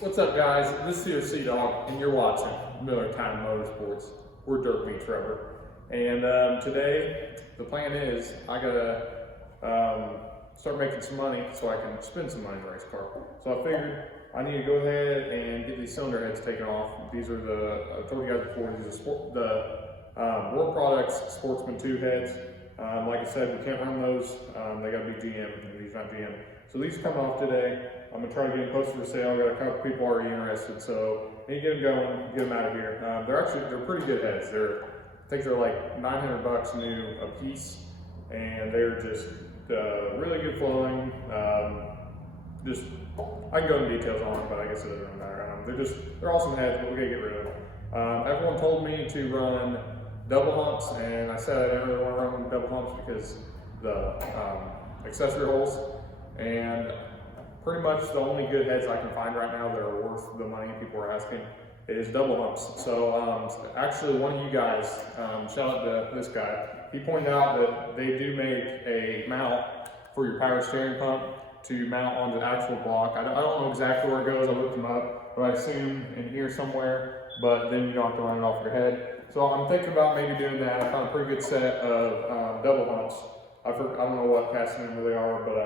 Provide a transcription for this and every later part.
What's up, guys? This is your Sea Dog, and you're watching Miller Time Motorsports. We're Dirt Beach Rubber, and today the plan is I gotta start making some money so I can spend some money in the race car. So I figured I need to go ahead and get these cylinder heads taken off. These are I told you guys before, these are the World Products Sportsman 2 heads. Like I said, we can't run those. They gotta be GM, and these not GM. So these are coming off today. I'm gonna try to get them posted for sale. I got a couple people already interested, so I need to get them going, get them out of here. They're pretty good heads. I think they're like $900 new a piece, and they're just really good flowing. I can go into details on them, but I guess it doesn't matter. They're awesome heads, but we gotta get rid of them. Everyone told me to run double humps, and I said I didn't really want to run double humps because the accessory holes. And pretty much the only good heads I can find right now that are worth the money people are asking is double humps. So actually one of you guys, shout out to this guy, he pointed out that they do make a mount for your power steering pump to mount on the actual block. I don't know exactly where it goes, I looked them up, but I assume in here somewhere, but then you don't have to run it off your head. So I'm thinking about maybe doing that. I found a pretty good set of double humps. I don't know what casting number they are, but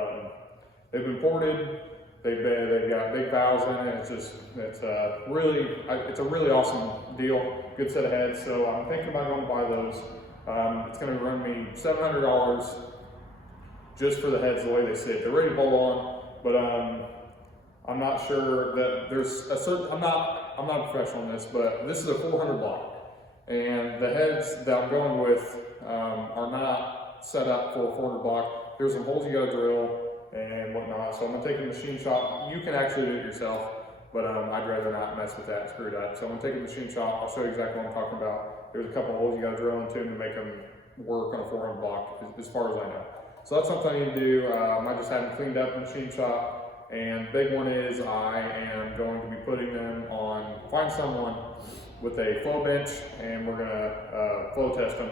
they've been ported. They've got big valves in it. It's a really awesome deal. Good set of heads. So I'm thinking about going to buy those. It's going to run me $700 just for the heads the way they sit. They're ready to bolt on, but I'm not sure that there's a certain. I'm not a professional in this, but this is a 400 block, and the heads that I'm going with are not set up for a 400 block. There's some holes you got to drill and whatnot. So I'm gonna take a machine shop. You can actually do it yourself, but I'd rather not mess with that and screw that. So I'm gonna take a machine shop. I'll show you exactly what I'm talking about. There's a couple of holes you gotta drill into them to make them work on a 400 block, as far as I know. So that's something I need to do. I just haven't cleaned up the machine shop. And the big one is I am going to be putting them on, find someone with a flow bench, and we're gonna flow test them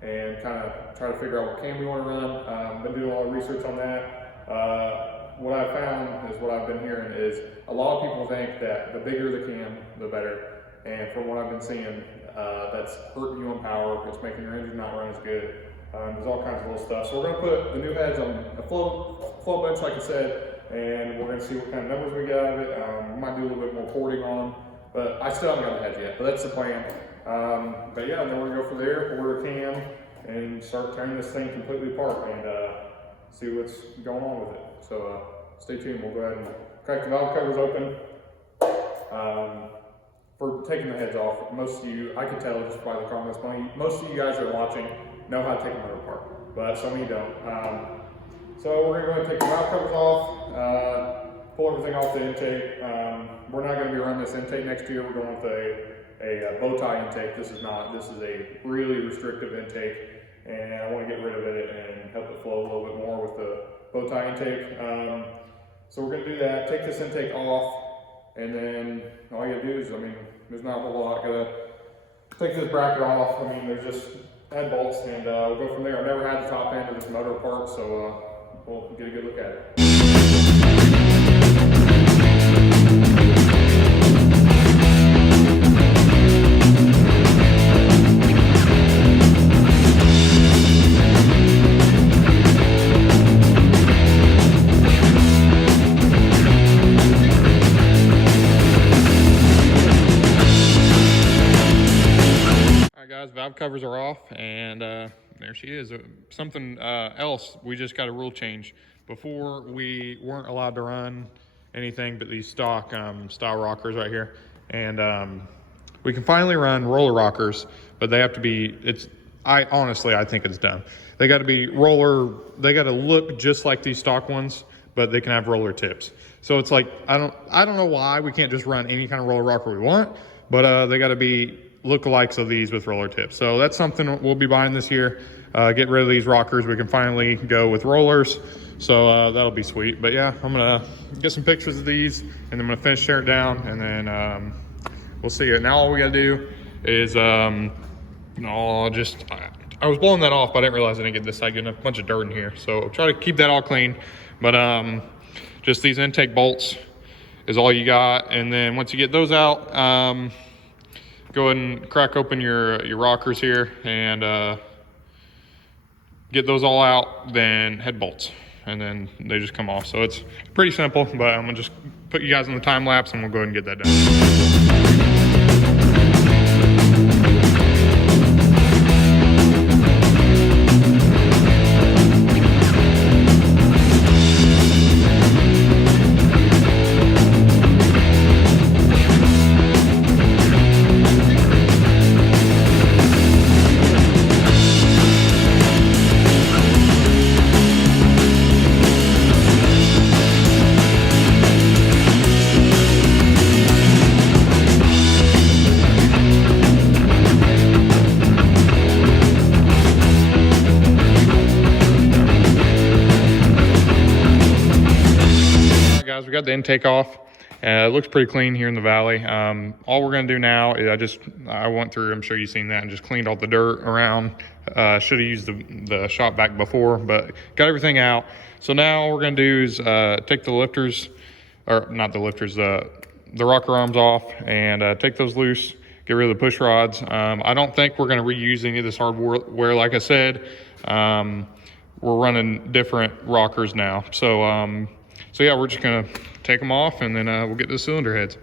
and kind of try to figure out what cam we want to run. Been doing a lot of research on that. What I found is what I've been hearing is a lot of people think that the bigger the cam, the better. And from what I've been seeing, that's hurting you on power. It's making your engine not run as good. There's all kinds of little stuff. So we're gonna put the new heads on a flow bench, like I said, and we're gonna see what kind of numbers we get out of it. We might do a little bit more porting on them, but I still haven't got the heads yet. But that's the plan. But yeah, then we're gonna go from there, order a cam, and start tearing this thing completely apart and see what's going on with it. So stay tuned. We'll go ahead and crack the valve covers open. For taking the heads off, most of you, I can tell just by the comments, most of you guys that are watching know how to take them apart, but some of you don't. So we're gonna go ahead and take the valve covers off, pull everything off the intake. We're not gonna be running this intake next year. We're going with a bow tie intake. This is a really restrictive intake, and I want to get rid of it and help it flow a little bit more with the bow tie intake. So we're going to do that, take this intake off, and then all you gotta do is, there's not a whole lot. Gotta take this bracket off. There's just head bolts, and we'll go from there. I've never had the top end of this motor apart, so we'll get a good look at it. Guys, valve covers are off, and there she is. Something else, we just got a rule change. Before, we weren't allowed to run anything but these stock style rockers right here, and we can finally run roller rockers, but they have to be, I think it's dumb. They got to be they got to look just like these stock ones, but they can have roller tips. So it's like, I don't know why we can't just run any kind of roller rocker we want, but they got to be lookalikes of these with roller tips. So that's something we'll be buying this year. Get rid of these rockers. We can finally go with rollers. So that'll be sweet. But yeah, I'm gonna get some pictures of these, and then I'm gonna finish tearing it down, and then we'll see it. Now all we gotta do is I was blowing that off, but I didn't realize I didn't get this side, getting a bunch of dirt in here. So I'll try to keep that all clean. But just these intake bolts is all you got. And then once you get those out, go ahead and crack open your rockers here and get those all out, then head bolts, and then they just come off. So it's pretty simple, but I'm gonna just put you guys in the time lapse and we'll go ahead and get that done. We got the intake off. It looks pretty clean here in the valley. All we're gonna do now is I went through, I'm sure you've seen that, and just cleaned all the dirt around. Should have used the shop vac before, but got everything out. So now all we're gonna do is take the lifters, or not the lifters, the rocker arms off, and take those loose, get rid of the push rods. I don't think we're gonna reuse any of this hardware. Like I said, we're running different rockers now. So yeah, we're just gonna take them off, and then we'll get the cylinder heads.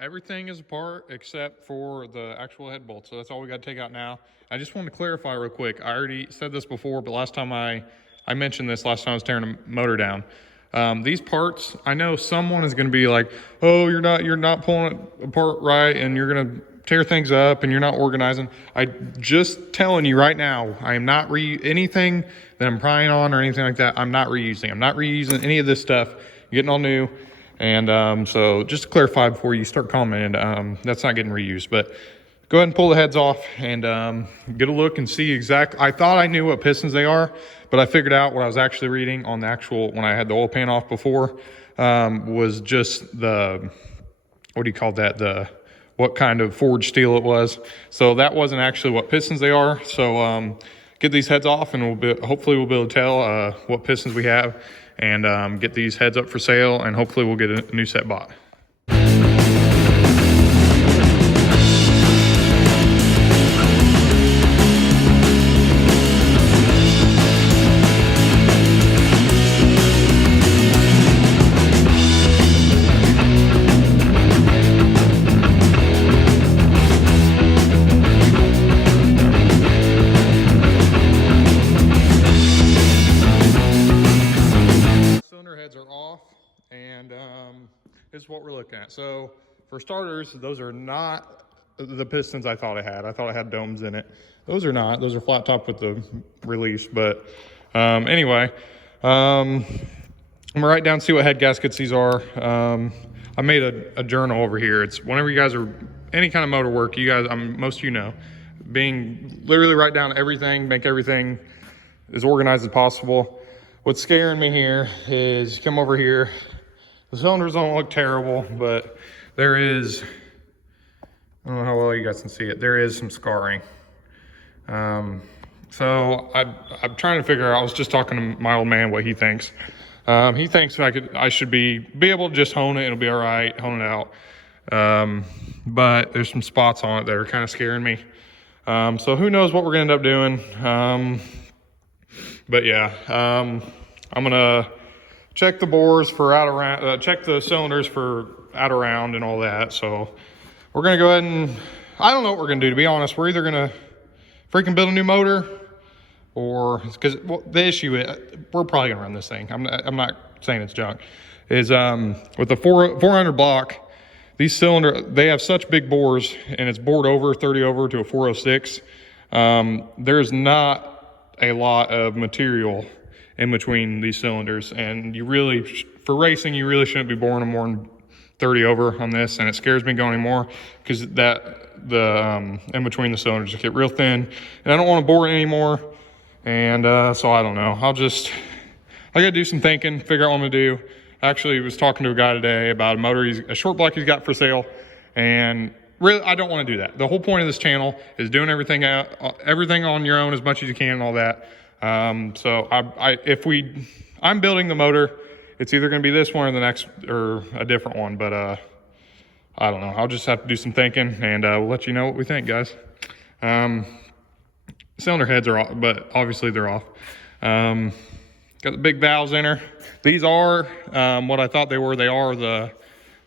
Everything is apart except for the actual head bolt, so that's all we got to take out now. I just wanted to clarify real quick. I already said this before, but last time I mentioned this last time I was tearing a motor down. These parts, I know someone is going to be like, oh, you're not pulling it apart right, and you're going to tear things up, and you're not organizing. I just telling you right now, I am not anything that I'm prying on or anything like that. I'm not reusing. I'm not reusing any of this stuff. Getting all new. And so just to clarify before you start commenting, that's not getting reused, but go ahead and pull the heads off and get a look and see exactly. I thought I knew what pistons they are, but I figured out what I was actually reading on the actual, when I had the oil pan off before, was just the, what do you call that? What kind of forged steel it was. So that wasn't actually what pistons they are. So get these heads off, and hopefully we'll be able to tell what pistons we have, and get these heads up for sale, and hopefully we'll get a new set bought. Is what we're looking at. So for starters, those are not the pistons I thought I had. I thought I had domes in it. Those are not. Those are flat top with the release. But anyway, I'm gonna write down, see what head gaskets these are. I made a journal over here. It's whenever you guys are any kind of motor work, you guys, most of you know, literally write down everything, make everything as organized as possible. What's scaring me here is come over here. The cylinders don't look terrible, but there is, I don't know how well you guys can see it, there is some scarring. So I'm trying to figure out, I was just talking to my old man what he thinks. He thinks I should be able to just hone it, it'll be all right, hone it out. But there's some spots on it that are kind of scaring me. So who knows what we're gonna end up doing. But yeah, I'm gonna check the bores for out around, check the cylinders for out around and all that. So we're gonna go ahead and, I don't know what we're gonna do, to be honest. We're either gonna freaking build a new motor, or, because the issue is, we're probably gonna run this thing. I'm not saying it's junk. Is with the 400 block, these cylinders, they have such big bores, and it's bored over 30 over to a 406. There's not a lot of material in between these cylinders, and you really, for racing, you really shouldn't be boring them more than 30 over on this, and it scares me going anymore because the in between the cylinders just get real thin, and I don't want to bore it anymore. And so I don't know. I gotta do some thinking, figure out what I'm gonna do. Actually, was talking to a guy today about a motor, a short block he's got for sale, and really, I don't want to do that. The whole point of this channel is doing everything on your own as much as you can and all that. So I'm building the motor. It's either going to be this one or the next, or a different one. But I don't know. I'll just have to do some thinking, and we'll let you know what we think, guys. Cylinder heads are off, but obviously they're off. Got the big valves in her. These are what I thought they were. They are the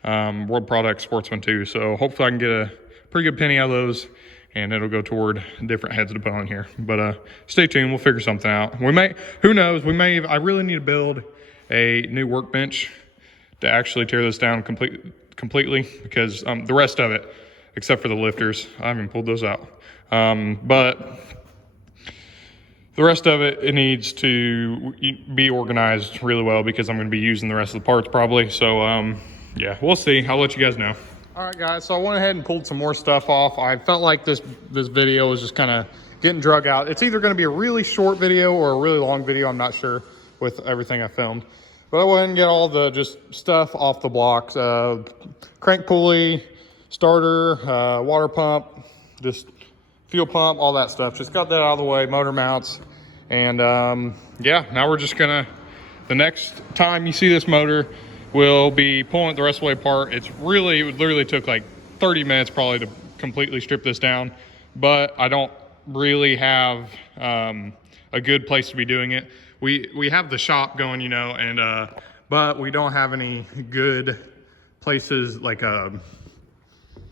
World Product Sportsman 2. So hopefully I can get a pretty good penny out of those, and it'll go toward different heads to put on here. But stay tuned. We'll figure something out. We may, who knows? I really need to build a new workbench to actually tear this down completely, because the rest of it, except for the lifters, I haven't pulled those out. But the rest of it, it needs to be organized really well, because I'm going to be using the rest of the parts probably. So yeah, we'll see. I'll let you guys know. All right, guys, so I went ahead and pulled some more stuff off. I felt like this video was just kind of getting drug out. It's either going to be a really short video or a really long video. I'm not sure with everything I filmed. But I went ahead and get all the just stuff off the blocks. Crank pulley, starter, water pump, just fuel pump, all that stuff. Just got that out of the way, motor mounts. And yeah, now we're just gonna, the next time you see this motor, we'll be pulling it the rest of the way apart. It literally took like 30 minutes probably to completely strip this down, but I don't really have a good place to be doing it. We have the shop going, you know, and but we don't have any good places like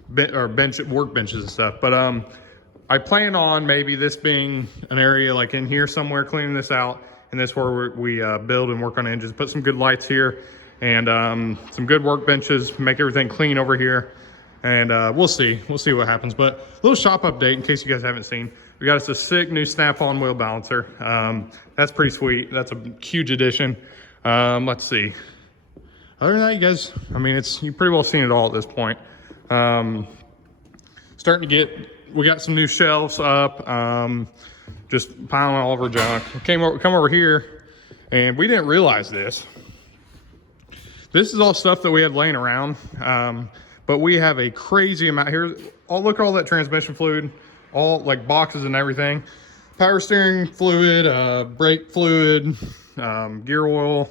workbenches and stuff. But I plan on maybe this being an area like in here somewhere, cleaning this out, and this where we build and work on engines. Put some good lights here, and some good workbenches, make everything clean over here, and we'll see what happens. But a little shop update in case you guys haven't seen. We got us a sick new snap-on wheel balancer. That's pretty sweet. That's a huge addition. Let's see. Other than that, you guys, I mean, you've pretty well seen it all at this point. Starting to we got some new shelves up, just piling all of our junk. Come over here, and we didn't realize this. This is all stuff that we had laying around, but we have a crazy amount here. Look at all that transmission fluid, all like boxes and everything. Power steering fluid, brake fluid, gear oil,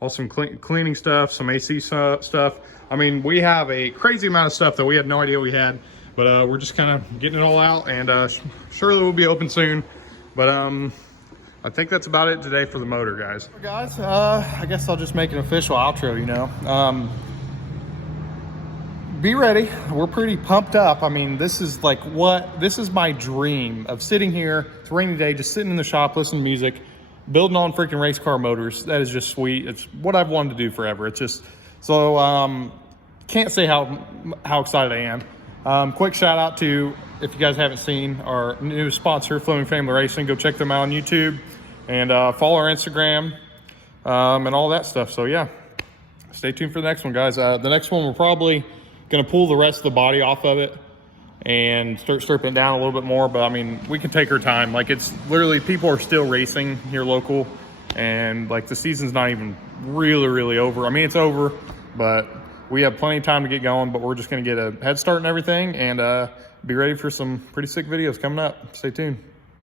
all some cleaning stuff, some AC stuff. I mean, we have a crazy amount of stuff that we had no idea we had, but we're just kind of getting it all out, and surely we'll be open soon. But I think that's about it today for the motor, guys. Guys, I guess I'll just make an official outro, you know. Be ready. We're pretty pumped up. I mean, this is my dream of sitting here. It's a rainy day, just sitting in the shop, listening to music, building on freaking race car motors. That is just sweet. It's what I've wanted to do forever. It's just, so can't say how excited I am. Quick shout out to, if you guys haven't seen, our new sponsor, Fleming Family Racing. Go check them out on YouTube, and follow our Instagram, and all that stuff. So yeah, stay tuned for the next one, guys. The next one, we're probably gonna pull the rest of the body off of it and start stripping it down a little bit more. But I mean, we can take our time. Like, it's literally, people are still racing here local, and like the season's not even really over. I mean, it's over, but we have plenty of time to get going. But we're just gonna get a head start and everything, and be ready for some pretty sick videos coming up. Stay tuned.